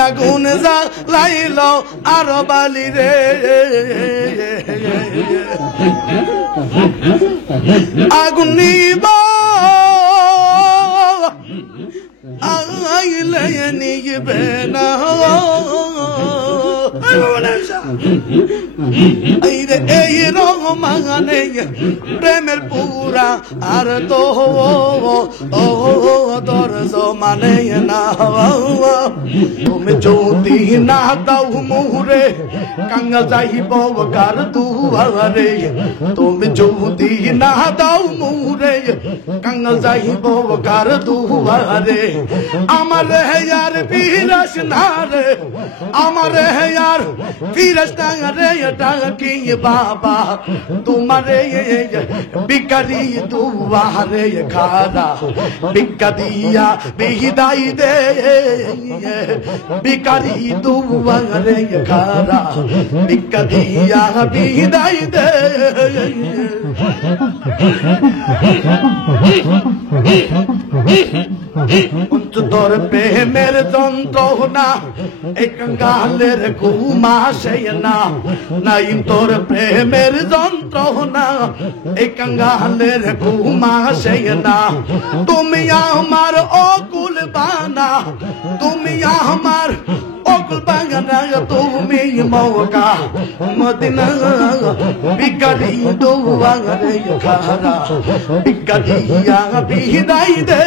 আগুন জ্বালাইল আর বালি রে আগুন নিব আইলে নিবে না এই রহমানে প্রেমের পুরা আর তো তোর মানে না তুমি যদি না দাও মুরে কাঙ্গা যাইব কার দুয়ারে তুমি যদি না দাও মুরে কাঙ্গা যাইব কার দুয়ারে আমার হেয়ার বিরাস না রে আমার হেয়ার বিরাস না রে ডাকি বাবা তোমারে বিকারি দুয়ারে খারা বিকা দিয়া বিদাই দে বিকারি দুয়ারে খারা বিকা দিয়া বিদাই দে তোর প্রেমের যন্ত্রণা এক গালের ঘুমা সে না নাই তোর প্রেমের যন্ত্রণা এক গালের ঘুমা সে না তুমি আমার অকুল বানা তুমি আমার অকুল বানা তুমি মৌকা মদিনা বিকারি দুয়ারে খারা বিকারিয়া বিদাই দে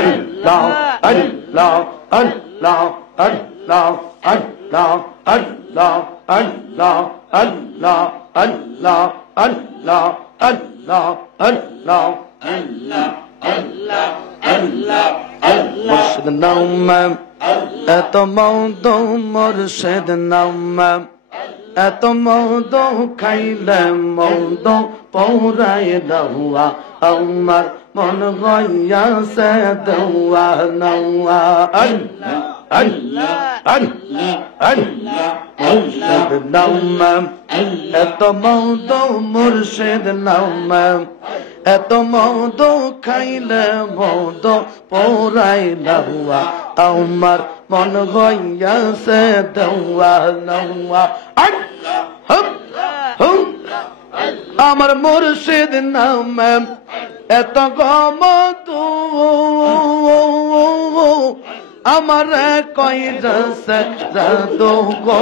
Allah, Allah, Allah, Allah, Allah, Allah, Allah, Allah, Allah, Allah, Allah, Allah, Allah, Allah, Allah, মুর্শিদ নাম এত মৌদ মুর্শিদ নাম এত মৌদ খাইলে মৌদ পৌরায় দেওয়া আমার মন গইয়াছে দেওয়া নওয়া আল্লাহ আল্লাহ আল্লাহ আল্লাহ মুর্শিদ নাম এত মৌদ মুর্শিদ নাম এত মৌদ খাইলে মৌদ পৌরাই দেওয়া আমার মন গইয়াছে দেওয়া নওয়া আমার মুর্শিদ নাম এত গমতু আমার কই রসে জাদু গো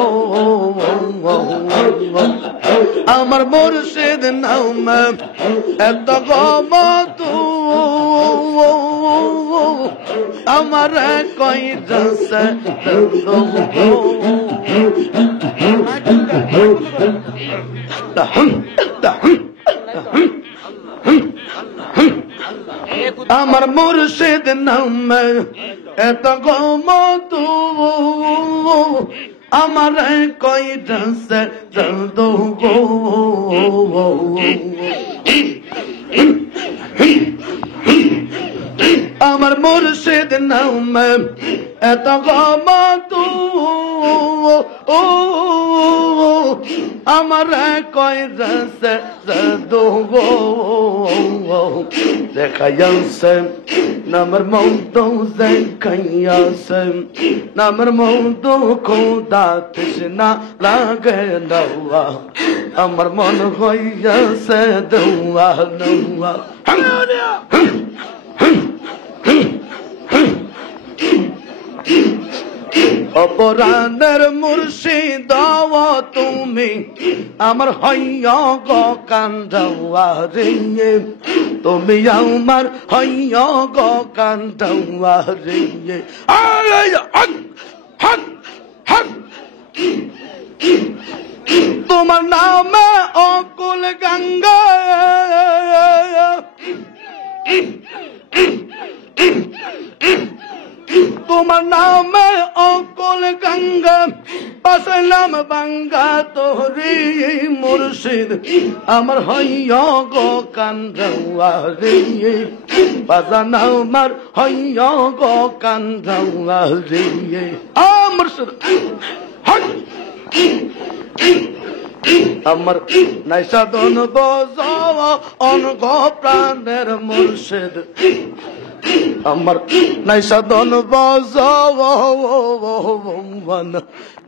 আমার মুর্শিদ নাম এত গমতু আমার কই রসে জাদু গো আমার মুর্শিদ নাম এত গমতু আমার কই রসে জাদু গো আমার মুর্শিদ নাম এত গমতু আমার কই রসে জাদু গো দেখাইয়াছে নামের মৌত দেখাইয়াছে নামের মৌত খোদা তৃষ্ণা লাগে নওয়া আমার মন হইয়াছে দেওয়া নওয়া অপরাণের মুর্শিদ তুমি আমার হইয়া গো কান্দাওয়া রে তুমি আমার হইয়া গো কান্দাওয়া রে তোমার নামে অকুল গঙ্গা তোমার নামে অকল গঙ্গা পাশালাম বাঙ্গা তোরে মুর্শিদ আমার হইয়া গো কান্দাওয়া রে বাজান আমার হইয়া গো কান্দাওয়া রে মুর্শিদ আমার নাই সাধন বজাও অনগ প্রাণের মুর্শিদ আমার নাই সাধন বজাও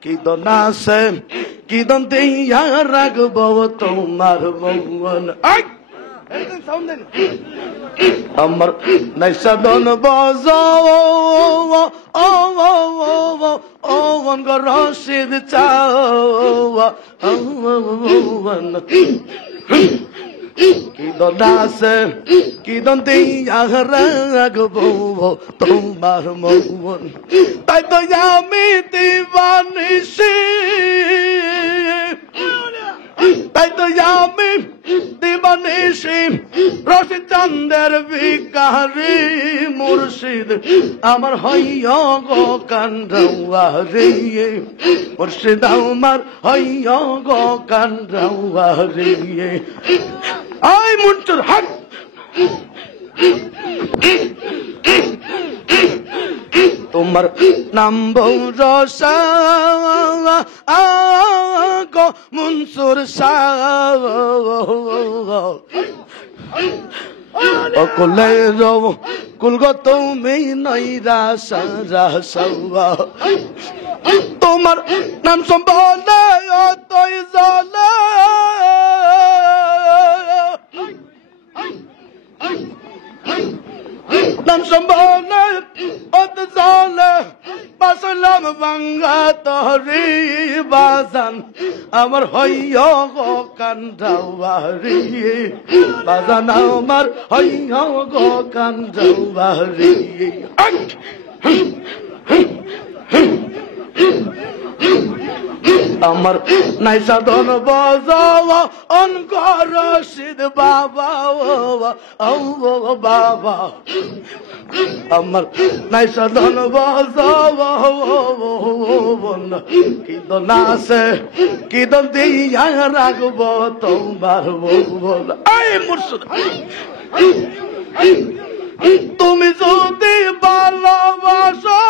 কি দন আছে কি দন দিয়া রাখব তোমার মন আমার নাই সাধন বজাও ও গো রশিদ চাও কি দন আছে কি দন দিয়া রাখব তোমার মন তাই তো আমি দিবানিসি তাই তো আমি দিবানিসি রশিদ চন্দ্রের ভিখারি মুর্শিদ আমার হইয়া গো কান্দাওয়া রে মুর্শিদ আমার হইয়া গো কান্দাওয়া রে আই মুর্শিদ হাত তোমার নাম বৌরসা গো মনসুর শাহ অকলে রব কুলগো তুমি নইরা সারা সওয়া তোমার নাম সম্বলে অতই জলে নাম সম্বলে অত জলে পাশালাম বাঙ্গা তোরে বাজান আমার হইয়া গো কান্দাওয়া রে বাজান আমার হইয়া গো কান্দাওয়া রে আমার নাই সাধন বজাও অনগ রশিদ বাবা ও বাবা আমার নাই সাধন বজাও কি দন আছে কি দন দিয়া রাখব তোমার মন আই মুর্শিদ তুমি যদি ভালোবাসো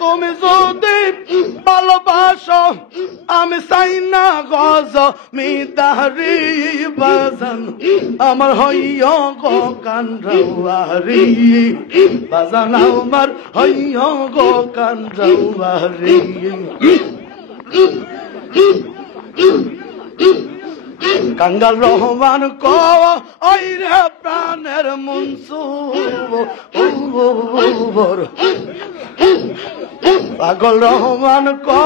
তুমি যদি ভালোবাসো আমি চাই না গজ মিতারি বাজান আমার হইয়া গো কান্দাওয়া রে বাজান আমার হইয়া গো কান্দাওয়া রে কাঙ্গাল রহমান কো ওই রে প্রাণের মনসুর পাগল রহমান কো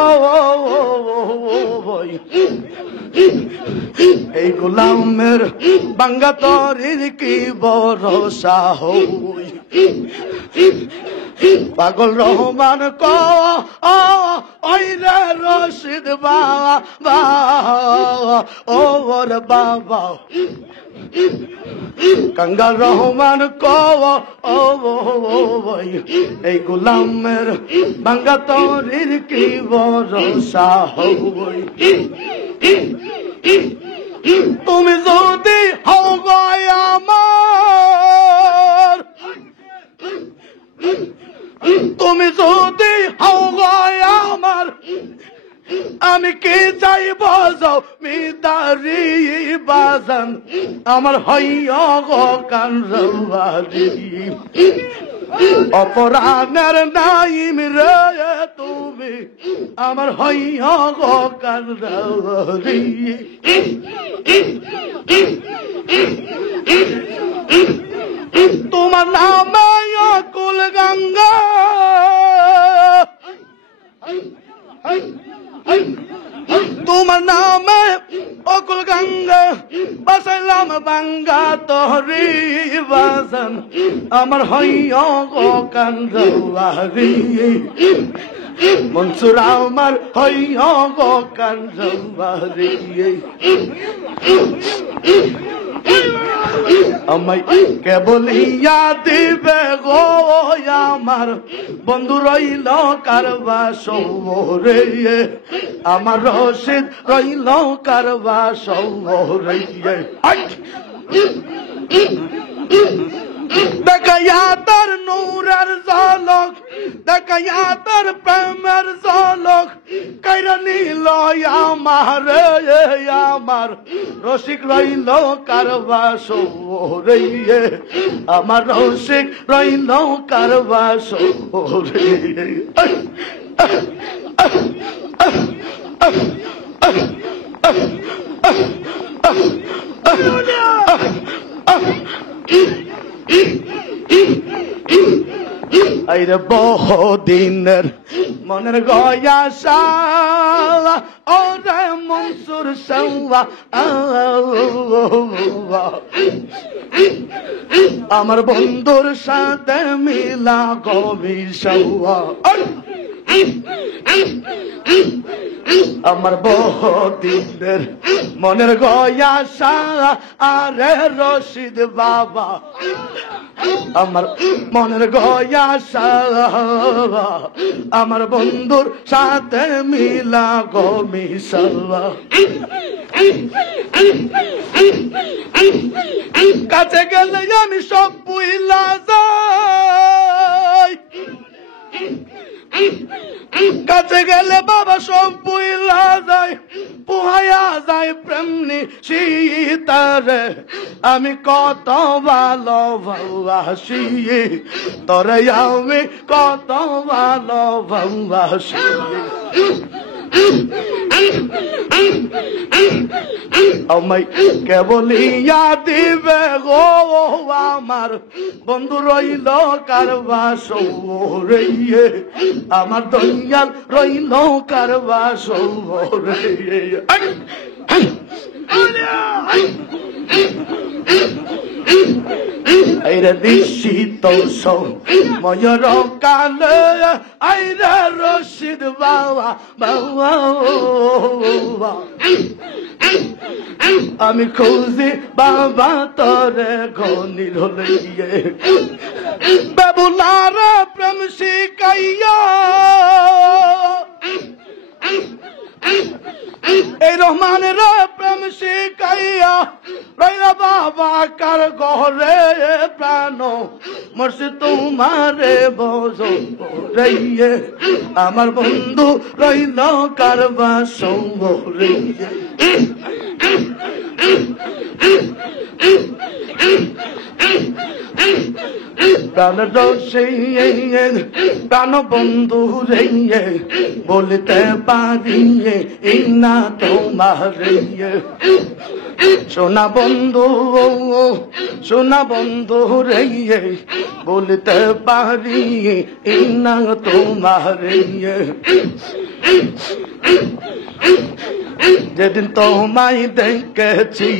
এই গোলামের বাঙ্গা তরির কি ভরসা হই পাগল রহমান কো ওই রে রশিদ বাবা ও ওর বাবা কাঙ্গাল রহমান কো এই গোলামের বাঙ্গা তরির কি ভরসা হই তুমি যদি হও গো আমার তুমি যদি হও গো আমার আমি কি চাইব যাও মিতারি বাজান আমার হইয়া গো কান্দাওয়া রে অপরাধের নাইম রে তুমি আমার হইয়া গো কান্দাওয়া রে তোমার নামে কুল গঙ্গা তোমার নামে অকুল গঙ্গা বাসাইলাম বাঙ্গা তোরে বাজান আমার হইয়া গো কান্দাওয়া রে মনসুর আমার হইয়া গো কান্দাওয়া রে আমায় কে বলিয়া দিবে গো আমার বন্ধু রইল কারবা সৌরে আমার রশিদ রইল কারবা সৌরে দেখাইয়া তার নূরের ঝলক দেখাইয়া তার প্রেমের ঝলক কাইরা নিল আমার রসিক রইল কারবা সৌরে আমার রসিক রইল কারবা সৌরে আইরে বহুদিনের মনের গয়াসা ওরে মনসুর সাওয়া আমার বন্ধুর সাথে মিলা গভী সাওয়া আমার বহুদিনের মনের গয়াসা আরে রশিদ বাবা আমার মনের গয়াসা আমার বন্ধুর সাথে মিলা গো মিশাল্লা কাছে গেলে আমি সব বুইলা যাই কাছে গেলে বাবা সব বুইলা যায় পুহায়া যায় প্রেমনি সীতারে আমি কত ভালোবাসি তোরে আমি কত ভালোবাসি আমায় কে বলিয়া দিবে গো আমার বন্ধু রইল কারবা সৌরে আমার দয়াল রইল কারবা সৌরে আইরে দিশিত ময়ূর কালে আইরে রশিদ বাবা বাবা আমি খুঁজি বাবা তোরে গনির লইয়ে বাবুলার প্রেম শিকাইয়া এই রহমানের প্রেম শিকাইয়া রইলা বাবা কার ঘরে প্রাণ মরছে তোমারে বোঝো রইয়ে আমার বন্ধু রইল কারবা সৌরে প্রাণ দোষে প্রাণ বন্ধু রে বলতে পারি এই না তোমার সোনা বন্ধু রে বলতে পারি এই না তোমার যেদিন তোমায় দেখেছি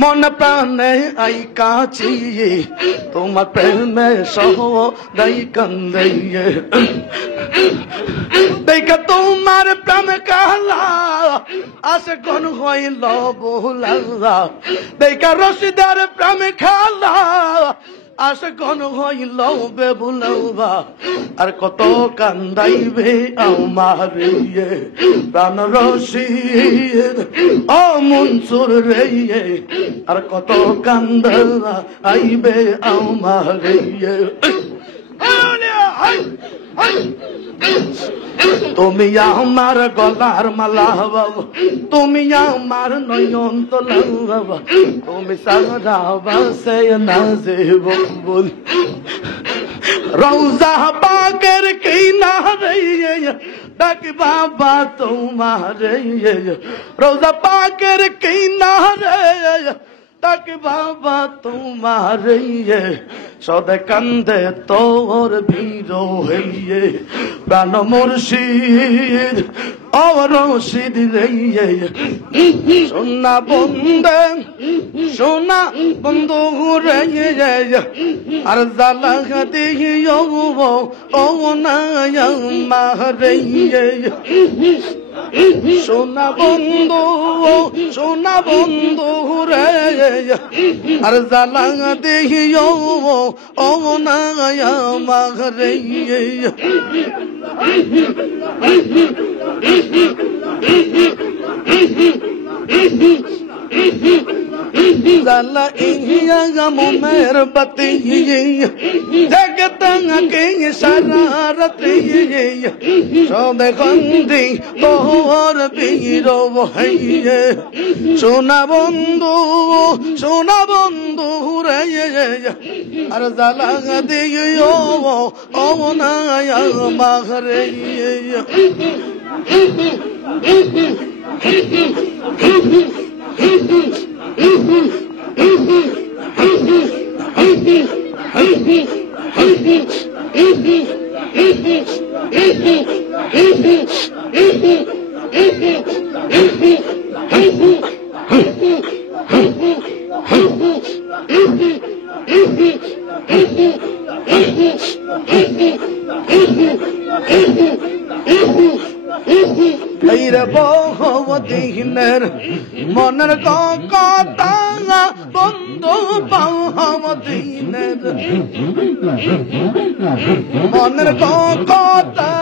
মন প্রাণে আই কাছি তোমার প্রেমে সহ দাই কান্দে দেখা তোমার প্রেম কালা আসে কোন হইল বহুলা দেখা রশিদের প্রেম খালা আসে কোন হইল বেবুলবা আর কত কান্দাইবে আমার প্রাণ রশিদ ও মনসুর রে আর কত কান্দা আইবে আমার তুমি আমার গলার মালা বাবা তুমি আমার নয়ন তোলা বাবা তুমি সারা বাসে নাজে বল রওজা পাকের কিনারে ডাক বাবা তোমারে রওজা পাকের কিনারে ডাক বাবা তোমারে সদা কান্দে তোর ভিড় হইয়ে প্রাণ মুর্শিদ ও রশিদ রে সোনা বন্ধু রে আর জালা দিও ও না মারে সোনা বন্ধু সোনা বন্ধু রে আর জ্বালা দেহিও ও না মাঘরে জ্বালা ইয়া মনের বাতি জগতং কে শরারতি সবে গন্ধি তোর বীর ভাইয়ে সোনা বন্ধু রে আর জ্বালা দিও ও না মাঘরে বহুদিনের মনের কথা বন্ধু বহুদিনের মনের কথা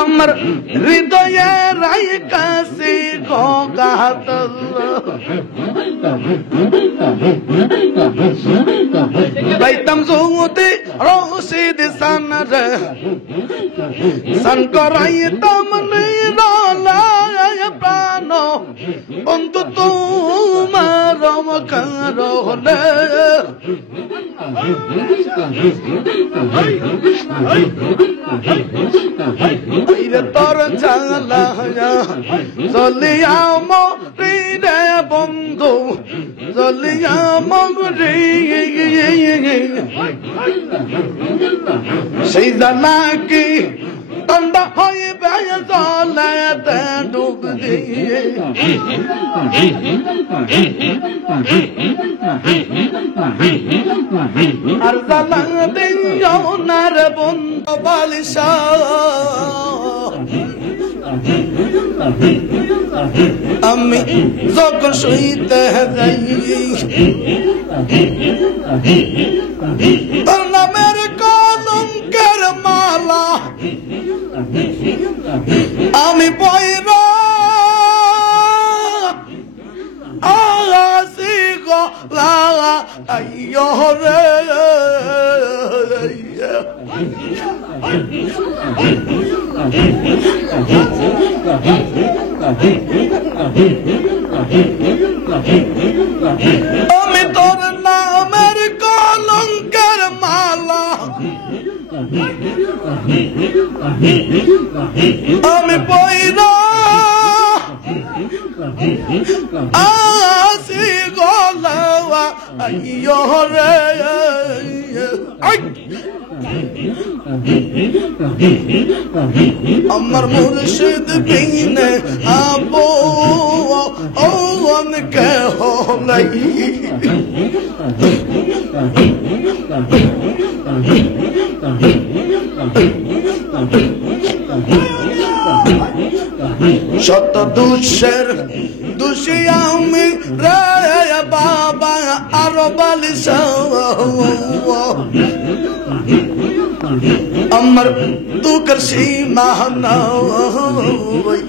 আমার হৃদয়ে রাই কাছে গাত বাইতাম জুতে রশিদ সানর সান করাইতাম নিরালায় প্রাণ বন্ধু তোমার কারণে তোর জ্বালা জলিয়া মরে বন্ধু জলিয়া মরে সেই জ্বালা কি ঠান্ডা হয়ে জলাতে ডুব দিয়ে আর জ্বালা দিও না রে বন্ধু বালিশা আমি যখন শুইতে যাই তোর নামের কলঙ্কের মালা আমি পয়রা আসি গলা আইয়ো রে আমি তোর নামের কলঙ্কের মালা আমি পয়রা আসি গলা আইয়ো রে আমার মুর্শিদ বিনে আপো ওন কে হলাই শত দুঃখের দোষী আমি রে বাবা আরো বালিশ আমার দুঃখের সীমা নাই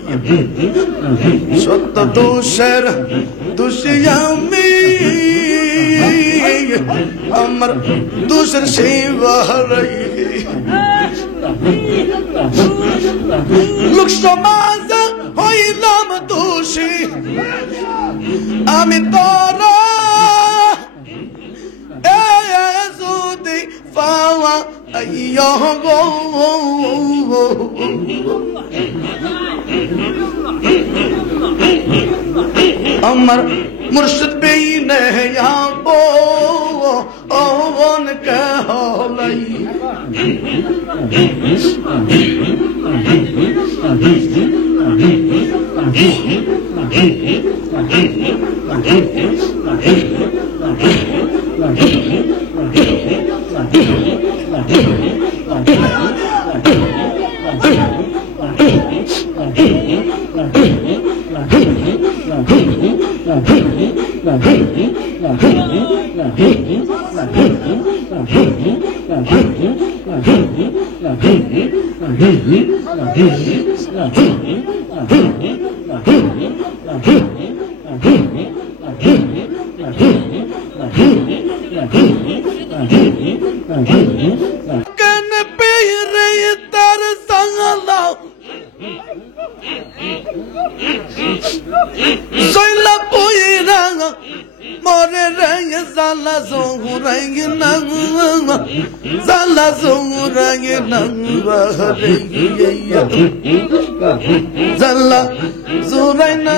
শত দোষের দোষী আমি আমার দোষের সীমা নাই লোক সমাজ হইলাম দোষী আমি তোরা যদি পাওয়া গো আমার মুর্শিদ বিনে আপো ওন কে হলাই Soy la pollera, morera y sala songuranguina, sala songuranguina, sala suraina,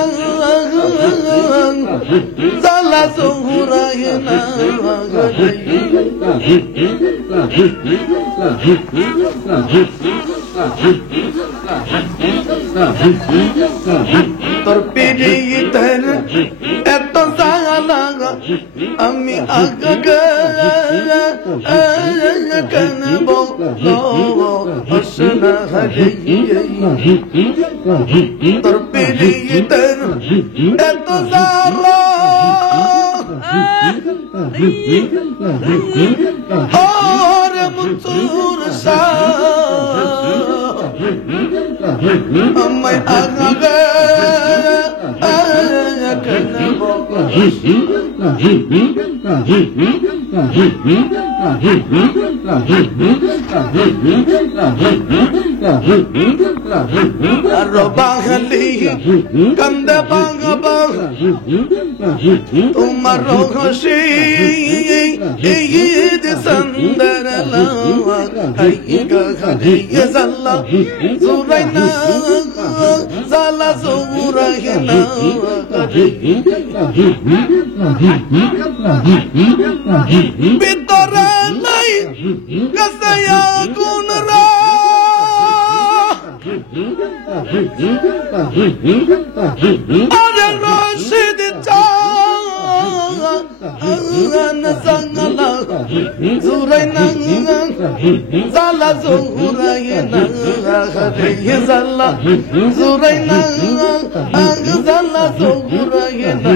sala songuranguina. Torpede itar eto sala ami agaga kanbo asna hare torpede itar eto sala और मुतूर सा मैं आगे Robahali, Kanda Bangaba, Umaroshi, the Sandara, Aiga Yazala, Zuraina, Zala Zurahina, Bitoralai, Kasaya Kunara. Ada Rashid Ana Sangala Zuraina Zala Zuraina Zala Zuraina Zala Zuraina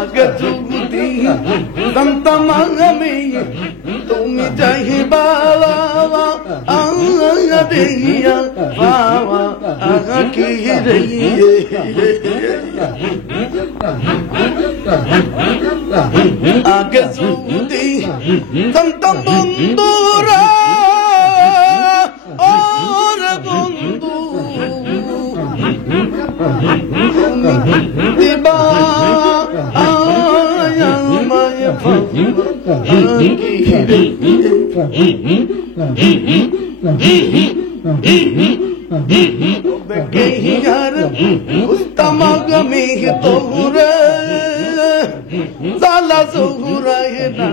Agatuguti Santamangami Tumi Jahibala Angadeya Fawa Agakire Agatuguti Santamundura Ora Bundu Diba Ayamaya Begehiyar Ustamagami Tohure Zala Zuhurayna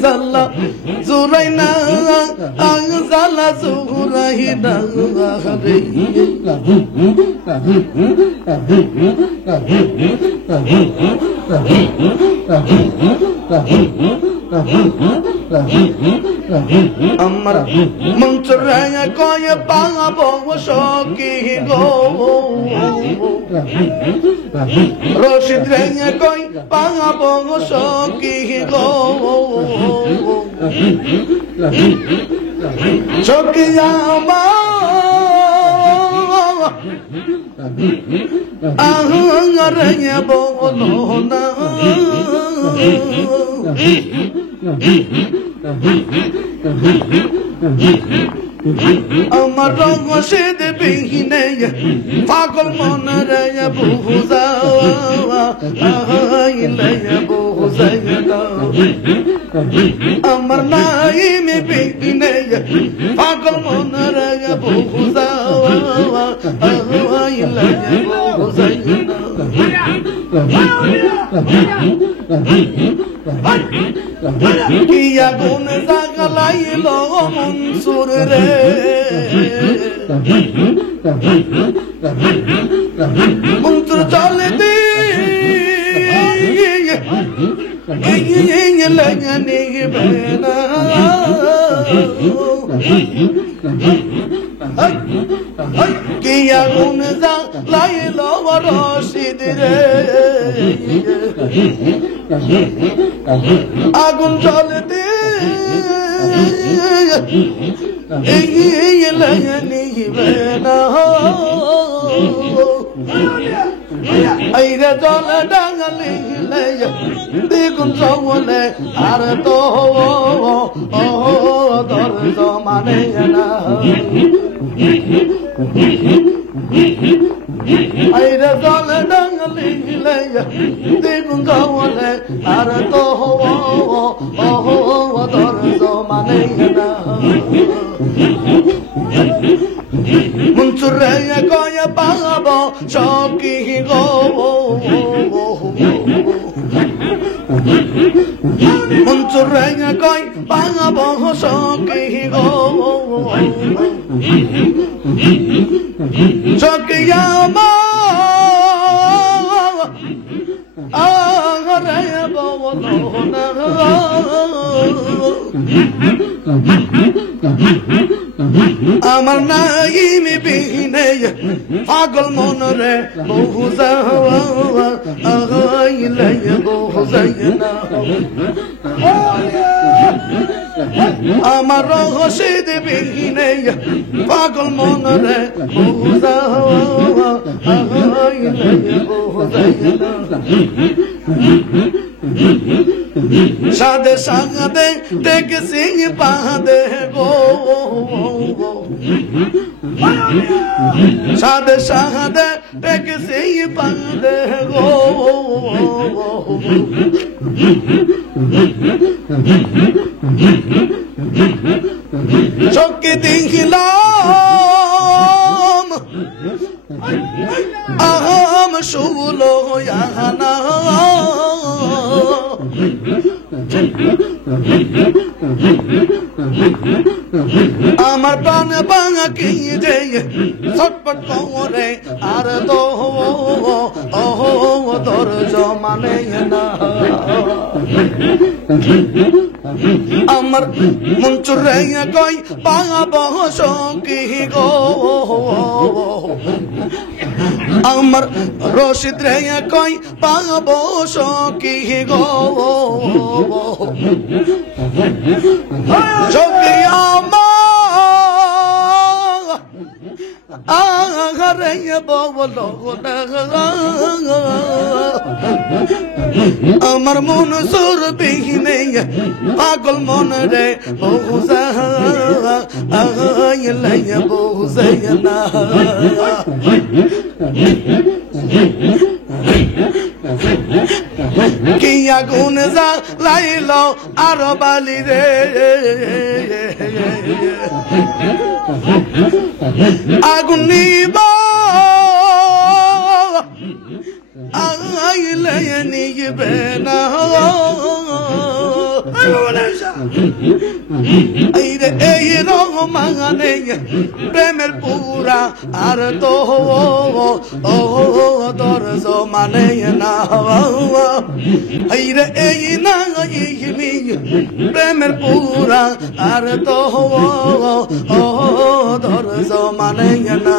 Zala Zurayna Zala Zuhurayna Amar Muntraya Koya Pangabo Shoki Go Roshidrenya Koy Pangabo Shoki Go Shoki Yama Ahangaranya Bolona Amarongo Shede Bihineya Fakol Monaraya Buhuza Ahayilaya Buhuzayana Amarnaimi Bihineya Fakol Monaraya Buhuza Ahayilaya Buhuzayana Kiya Gune Zagalai Lo Munsurre Muntur Chaledi Lagani Bena কি আগুন জ্বালাইল রশিদ রে আগুন জ্বলতে নিবে না আইরে জল ডাঙালি দ্বিগুণ চলে আর তো ধৈর্য মানে না আইরে জল ডাঙালি দ্বিগুণ চলে আর তো ধৈর্য মানে না মনসুর রে কয় পাব সকি গো মনসুর রে কয় পাব সকি গো সকি আমার আরে বলো না আমার নাইম বিনে পাগল মন রে বহু আগাইলে বহু যাইনা আমার রশিদ বিনে পাগল মন রে বহু আগাইলে বহু যাইনা সাদে সাদে দেখে সিং পাদে গো সাদে সাদে দেখে সিং পাদে গো চোখে দেখিলাম আহম শুলো ইয়ানা আমার প্রাণ ভাঙা কি যে ছটপট করে আর তো ধৈর্য মানে না আমার মনসুর রে কই পাব সকি গো আমার রশিদ রে কই পাব সকি গো সকি আমার আরে বলো না আমার মনসুর বিহীনে পাগল মন রে বহু আগাইলে বহু যাইনা কি আগুন জ্বালাইল আর বালি রে আগুন নিব আইলে নিবে না এই রহমানে প্রেমের পুরা আর তো ধৈর্য মানে না এই না প্রেমের পুরা আর তো ধৈর্য মানে না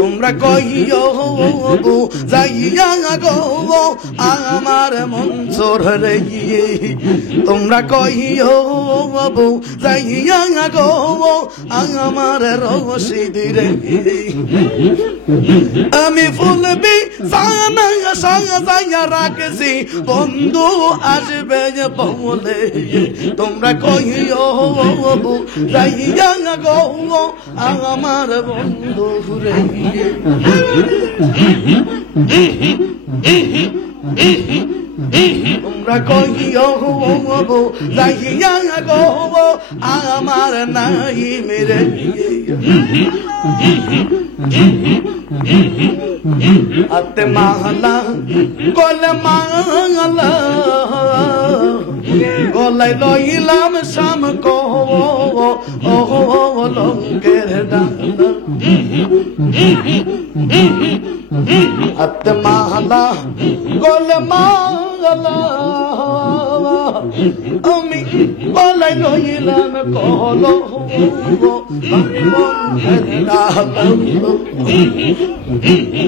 তোমরা কইও যাইয়া গো আমার মনসুর রে তোমরা কইও যাইয়া গো আমার রশিদ রে আমি ফুলবি সানা সাজা রাখছি বন্ধু আসবে বলে তোমরা কইও যাইয়া গো আমার বন্ধু রে তোমরা কইও যাইয়া গো আমার নাই মেরে আতে মালা গলে মালা গলাই লইলাম শাম কো লঙ্কের ডালা আতে মালা গলে মালা আমি বলাই রইলাম কলো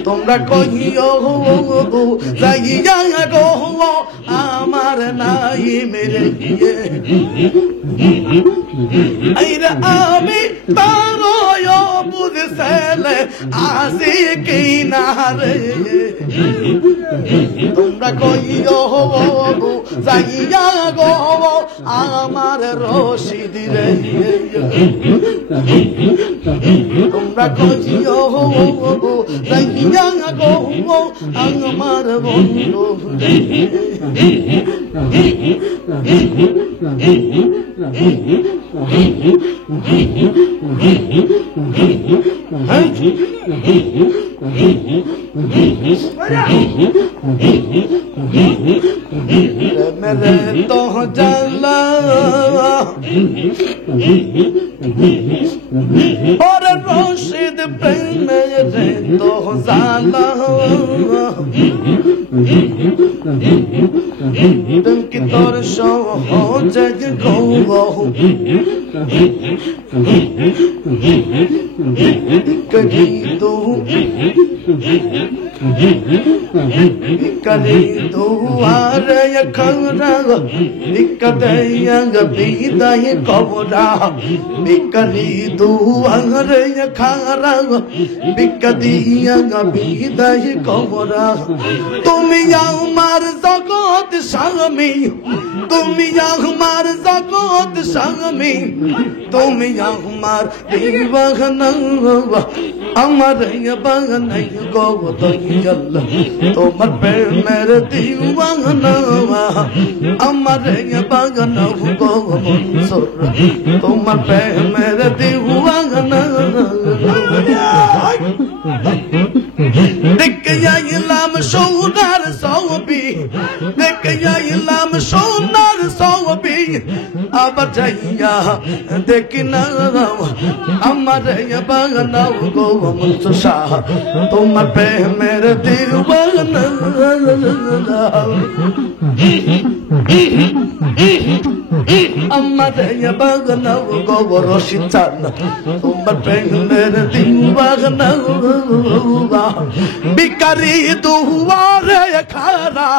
তোমরা কহিও যাইয়া গো আমার নাই মেরে গিয়ে আমি তার বুঝেলে আসি কিনারে তোমরা কইও যাইয়া গো আমার রশিদ রে তোমরা কইও যাইয়া গো আমার বন্ধু मेरे तो जला और रोशिद पे मेरे तो जाला तुमकी तोर शो हो जग गो कभी तू कभी तू आरे खरा निकदयंग बिदाय कबरा बिकली तू आरे खरा बिकदियंग बिदाय कबरा তুমি আমার জগৎ স্বামী তুমি আমার জগৎ স্বামী তুমি আমার দিবানা আমার বাগানাই গো দয়াল্লাহ তোমার প্রেমের দিওয়ানা আমার বাগানা গো মনসুর তোমার প্রেমের দিওয়ানা দেখে আইলাম সোনার সওবি দেখে আইলাম সোনার সওবি আবার যাইয়া দেখি না আমার বাগানা গো মনসুর শাহ তোমার প্রেমের দিওয়ানা আমার বাগানা গো রশিদ চান তোমার প্রেমের দিওয়ানা বিকারি দুয়ারে খারা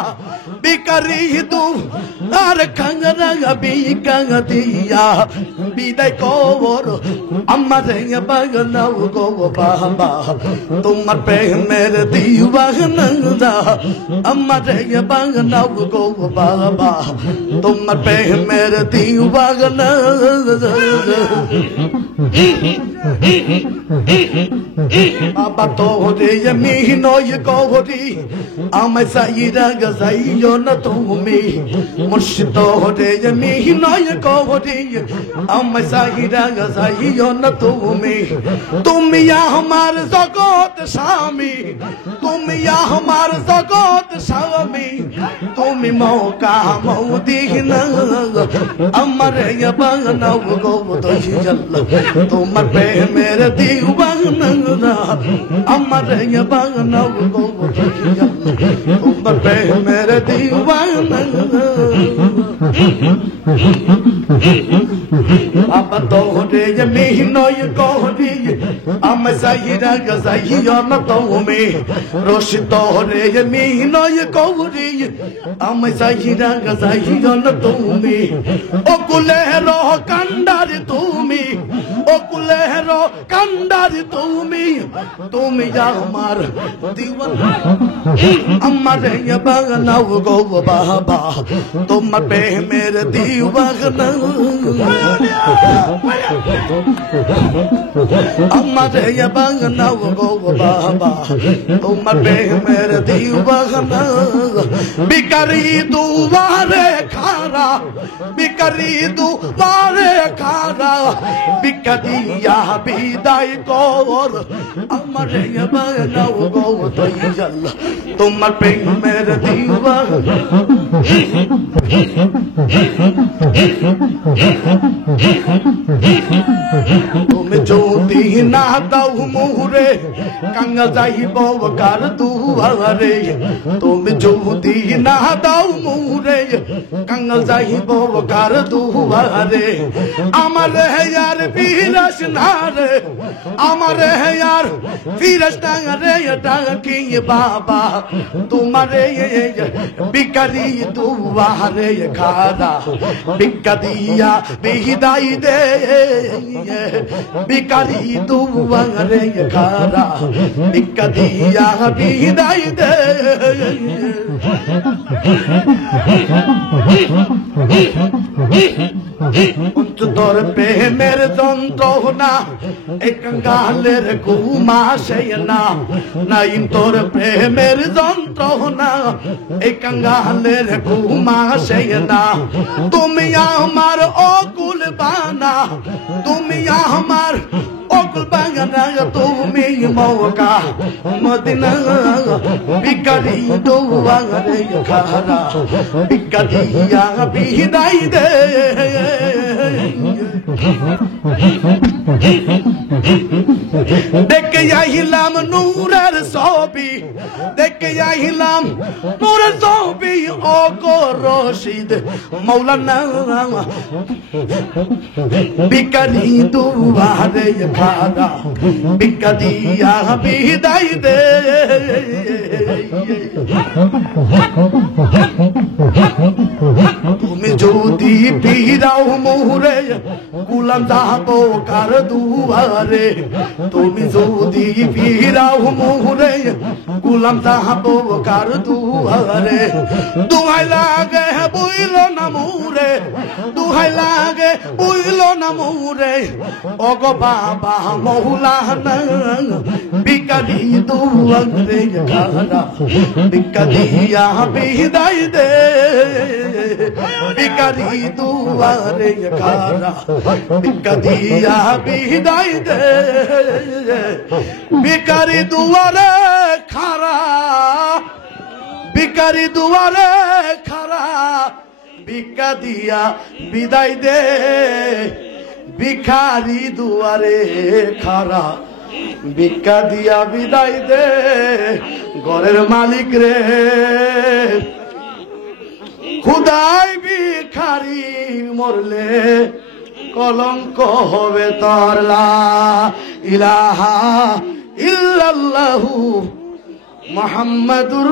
বিকারি দুয়ার খাঙ্গা বিকাঙ্গা দিয়া বিদায় কবর আমার বাগানা গো বাবা তোমার প্রেমের দিওয়ানা আমার বাগানা গো বাবা তোমার প্রেমের দিওয়ানা বাবা তোরে মিহিনয় গহরি আমায় সাইরা গাজাইও না তুমি মুর্শিদ তোরে মিহিনয় গহরি আমায় সাইরা গাজাইও না তুমি তুমি আমার জগৎ স্বামী তুমি আমার জগৎ স্বামী তুমি মৌকা মৌদিনা আমার বাগানা গো দয়াল্লাহ তোমার প্রেমের দিওয়ানা আমার বাগানা গো দয়াল্লাহ তোমার প্রেমের দিওয়ানা বাবা তোরে মিহিনয় গহরি আমায় সাইরা গাজাইও না তুমি রশিদ তোরে মিহিনয় গহরি আমায় সাইরা গাজাইও না তুমি ও কুলের কান্ডারি তুমি ও কুলের কান্ডারি তুমি তুমি আমার দিওয়ানা আমার বাগানা গো বাবা তোমার প্রেমের দিওয়ানা আমার বাগানা গো বাবা তোমার প্রেমের দিওয়ানা বিকারি দুয়ারে খারা বিকারি দুয়ারে খারা বিকাদিয়া বিদায় কর আমার বাগানা গো দয়াল্লাহ তোমার প্রেমের দিওয়ানা তুমি जो যদি না দাও মোরে কাঙ্গাল যাইব কার দুয়ারে তুমি যদি না দাও মোরে কাঙ্গাল যাইব কার দুয়ারে আমার হেয়ার বিরাস না রে আমার হেয়ার বিরাস না রে ডাকি বাবা তোমারে বিকারি দুয়ারে খারা ভিক্ষা দিয়া বিদায় দে বিকারি দুয়ারে খারা ভিক্ষা দিয়া বিদায় দে তোর প্রেমের যন্ত্রণা এক গালের ঘুম আসে না নাই তোর প্রেমের যন্ত্রণা এক গালের ঘুম আসে না তুমি আমার অকুল বানা তুমি আমার অকুল বানা তুমি মৌকা মদিনা বিকারি দুয়ারে খারা ভিক্ষা দিয়া বিদায় দে দেখে আইলাম নূরের ছবি দেখে আইলাম নূরের ছবি ও গো রশিদ মৌলানা ভিখারি দুয়ারে খারা ভিক্ষা দিয়া বিদায় দে তুমি যদি ফিরাও মোরে গুলাম যাবো কার দুয়ারে তুমি যদি ফিরাও মোরে গুলাম যাবো কার দুয়ারে দুহাই লাগে বইল না মোরে দুহাই লাগে বইল না মোরে ওগো বাবা মৌলানা ভিখারি দুয়ারে খারা ভিক্ষা দিয়া বিদায় দে ভিখারি দুয়ারে খারা ভিক্ষা দিয়া বিদায় দে ভিখারি দুয়ারে খারা ভিখারি দুয়ারে খারা ভিক্ষা দিয়া বিদায় দে ভিখারি দুয়ারে খারা ভিক্ষা দিয়া বিদায় দে ঘরের মালিক রে খুদাই ভিখারি মরলে কলঙ্ক হবে তোর লা ইলাহা ইল্লাল্লাহু মুহাম্মাদুর